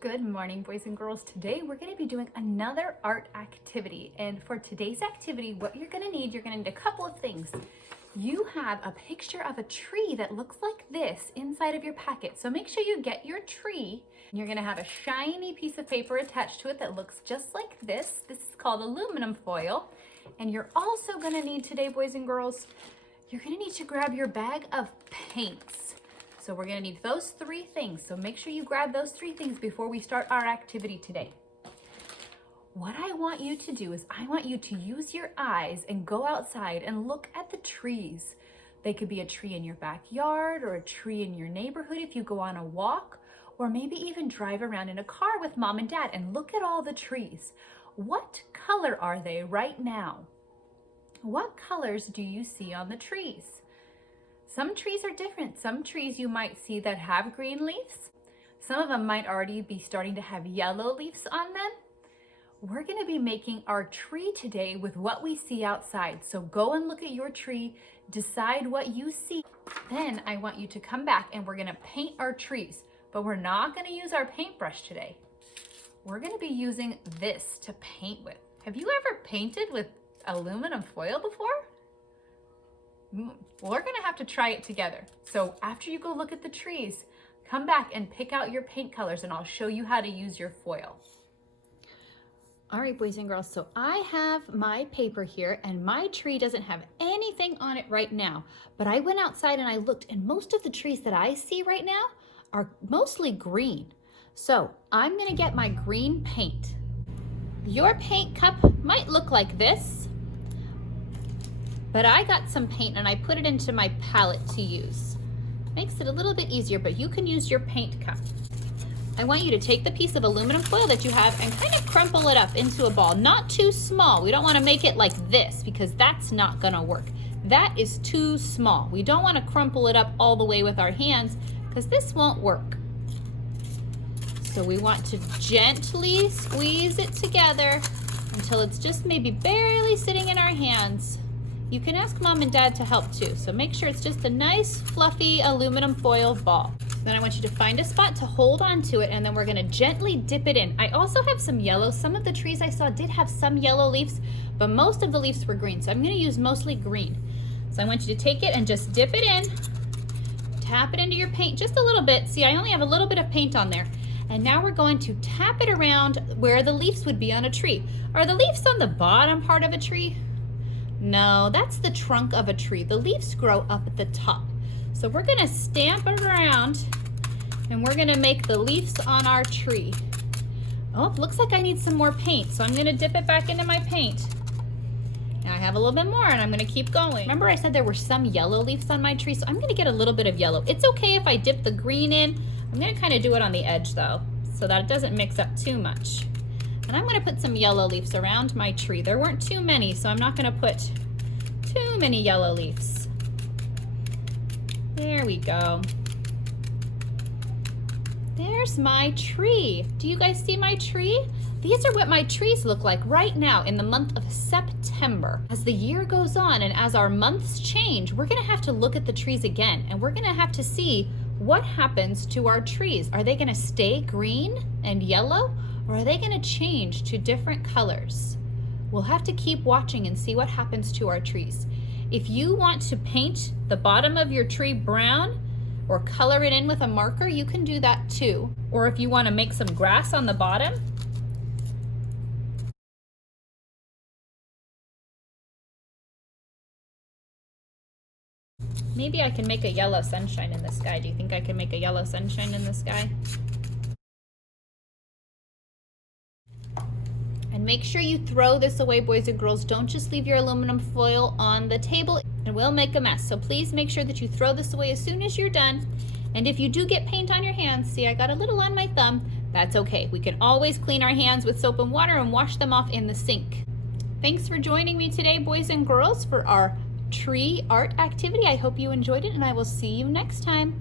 Good morning, boys and girls. Today we're going to be doing another art activity. And for today's activity, what you're going to need a couple of things. You have a picture of a tree that looks like this inside of your packet. So make sure you get your tree. You're going to have a shiny piece of paper attached to it that looks just like this. This is called aluminum foil. And you're also going to need today, boys and girls, you're going to need to grab your bag of paints. So we're gonna need those three things. So make sure you grab those three things before we start our activity today. What I want you to do is I want you to use your eyes and go outside and look at the trees. They could be a tree in your backyard or a tree in your neighborhood if you go on a walk, or maybe even drive around in a car with mom and dad and look at all the trees. What color are they right now? What colors do you see on the trees? Some trees are different. Some trees you might see that have green leaves. Some of them might already be starting to have yellow leaves on them. We're going to be making our tree today with what we see outside. So go and look at your tree, decide what you see. Then I want you to come back and we're going to paint our trees, but we're not going to use our paintbrush today. We're going to be using this to paint with. Have you ever painted with aluminum foil before? Well, we're gonna have to try it together. So after you go look at the trees, come back and pick out your paint colors and I'll show you how to use your foil. All right, boys and girls, so I have my paper here and my tree doesn't have anything on it right now, but I went outside and I looked and most of the trees that I see right now are mostly green. So I'm gonna get my green paint. Your paint cup might look like this, but I got some paint and I put it into my palette to use. Makes it a little bit easier, but you can use your paint cup. I want you to take the piece of aluminum foil that you have and kind of crumple it up into a ball. Not too small. We don't want to make it like this because that's not gonna work. That is too small. We don't want to crumple it up all the way with our hands because this won't work. So we want to gently squeeze it together until it's just maybe barely sitting in our hands. You can ask mom and dad to help too, so make sure it's just a nice fluffy aluminum foil ball. Then I want you to find a spot to hold on to it and then we're gonna gently dip it in. I also have some yellow. Some of the trees I saw did have some yellow leaves, but most of the leaves were green, so I'm gonna use mostly green. So I want you to take it and just dip it in, tap it into your paint just a little bit. See, I only have a little bit of paint on there. And now we're going to tap it around where the leaves would be on a tree. Are the leaves on the bottom part of a tree? No, that's the trunk of a tree. The leaves grow up at the top. So we're gonna stamp around and we're gonna make the leaves on our tree. Oh, looks like I need some more paint. So I'm gonna dip it back into my paint. Now I have a little bit more and I'm gonna keep going. Remember I said there were some yellow leaves on my tree, so I'm gonna get a little bit of yellow. It's okay if I dip the green in. I'm gonna kind of do it on the edge though, so that it doesn't mix up too much. And I'm gonna put some yellow leaves around my tree. There weren't too many, so I'm not gonna put too many yellow leaves. There we go. There's my tree. Do you guys see my tree? These are what my trees look like right now in the month of September. As the year goes on and as our months change, we're gonna have to look at the trees again and we're gonna have to see what happens to our trees. Are they gonna stay green and yellow? Or are they gonna change to different colors? We'll have to keep watching and see what happens to our trees. If you want to paint the bottom of your tree brown or color it in with a marker, you can do that too. Or if you wanna make some grass on the bottom, maybe I can make a yellow sunshine in the sky. Do you think I can make a yellow sunshine in the sky? And make sure you throw this away, boys and girls. Don't just leave your aluminum foil on the table. It will make a mess. So please make sure that you throw this away as soon as you're done. And if you do get paint on your hands, see I got a little on my thumb, that's okay. We can always clean our hands with soap and water and wash them off in the sink. Thanks for joining me today, boys and girls, for our tree art activity. I hope you enjoyed it and I will see you next time.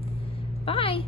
Bye.